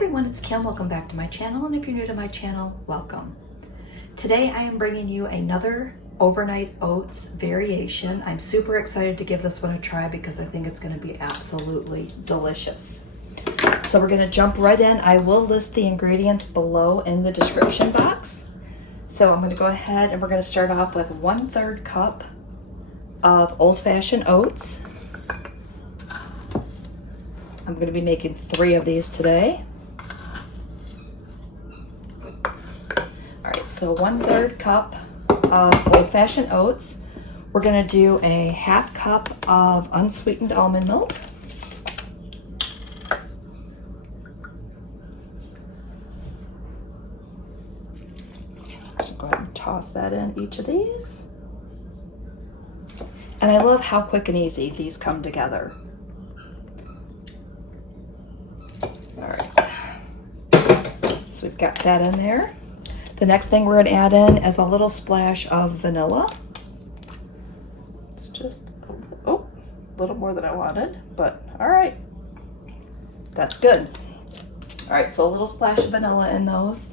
everyone, it's Kim. Welcome back to my channel, and if you're new to my channel, welcome. Today I am bringing you another overnight oats variation. I'm super excited to give this one a try because I think it's going to be absolutely delicious. So we're going to jump right in. I will list the ingredients below in the description box. So I'm going to go ahead and we're going to start off with 1/3 cup of old-fashioned oats. I'm going to be making 3 of these today. All right, so 1/3 cup of old-fashioned oats. We're going to do a 1/2 cup of unsweetened almond milk. Go ahead and toss that in each of these. And I love how quick and easy these come together. All right, so we've got that in there. The next thing we're gonna add in is a little splash of vanilla. It's just, a little more than I wanted, but all right, that's good. All right, so a little splash of vanilla in those.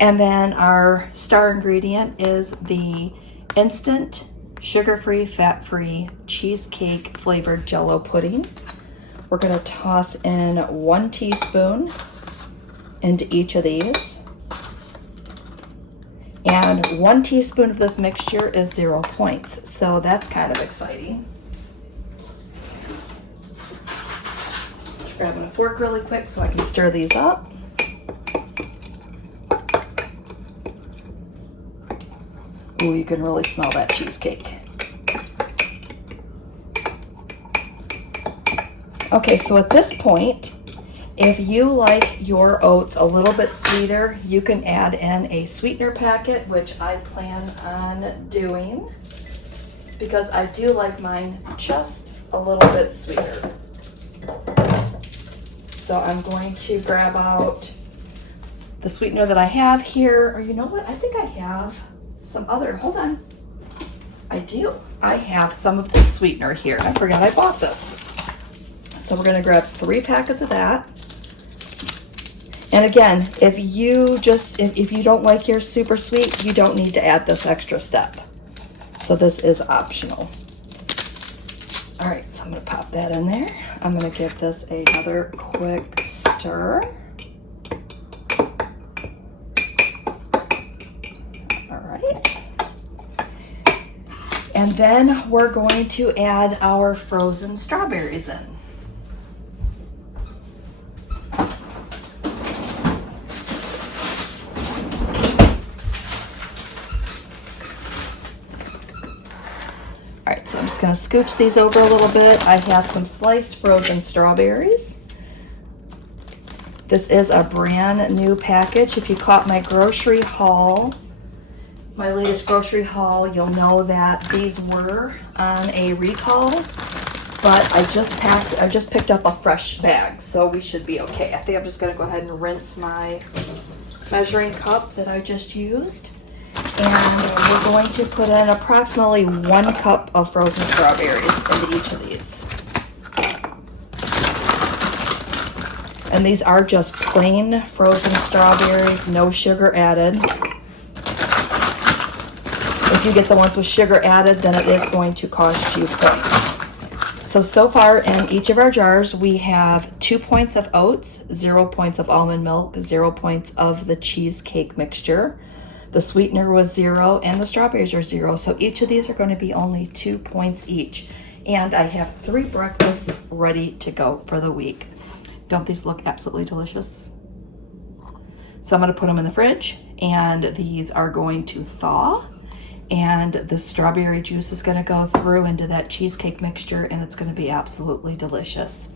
And then our star ingredient is the instant sugar-free, fat-free cheesecake flavored Jell-O pudding. We're gonna toss in 1 teaspoon into each of these. And 1 teaspoon of this mixture is 0 points, so that's kind of exciting. Grabbing a fork really quick so I can stir these up. Ooh, you can really smell that cheesecake. Okay, so at this point, if you like your oats a little bit sweeter, you can add in a sweetener packet, which I plan on doing because I do like mine just a little bit sweeter. So I'm going to grab out the sweetener that I have here, or you know what, I think I have some other, hold on. I do. I have some of this sweetener here. I forgot I bought this. So we're gonna grab 3 packets of that. And again, if you don't like yours super sweet, you don't need to add this extra step. So this is optional. All right, so I'm gonna pop that in there. I'm gonna give this another quick stir. And then we're going to add our frozen strawberries in. All right, so I'm just gonna scooch these over a little bit. I have some sliced frozen strawberries. This is a brand new package. If you caught my grocery haul, my latest grocery haul, you'll know that these were on a recall, but I just picked up a fresh bag, so we should be okay. I think I'm just gonna go ahead and rinse my measuring cup that I just used. And we're going to put in approximately 1 cup of frozen strawberries into each of these. And these are just plain frozen strawberries, no sugar added. If you get the ones with sugar added, then it is going to cost you points. So far in each of our jars, we have 2 points of oats, 0 points of almond milk, 0 points of the cheesecake mixture. The sweetener was 0 and the strawberries are 0. So each of these are going to be only 2 points each. And I have 3 breakfasts ready to go for the week. Don't these look absolutely delicious? So I'm going to put them in the fridge, and these are going to thaw. And the strawberry juice is going to go through into that cheesecake mixture, and it's going to be absolutely delicious.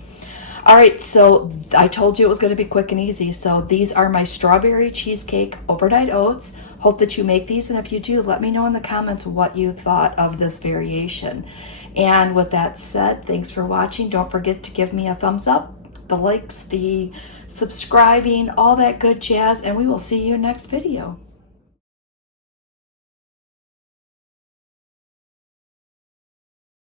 All right, so I told you it was going to be quick and easy. So these are my strawberry cheesecake overnight oats. Hope that you make these, and if you do, let me know in the comments what you thought of this variation. And with that said, thanks for watching. Don't forget to give me a thumbs up, the likes, the subscribing, all that good jazz, and we will see you next video.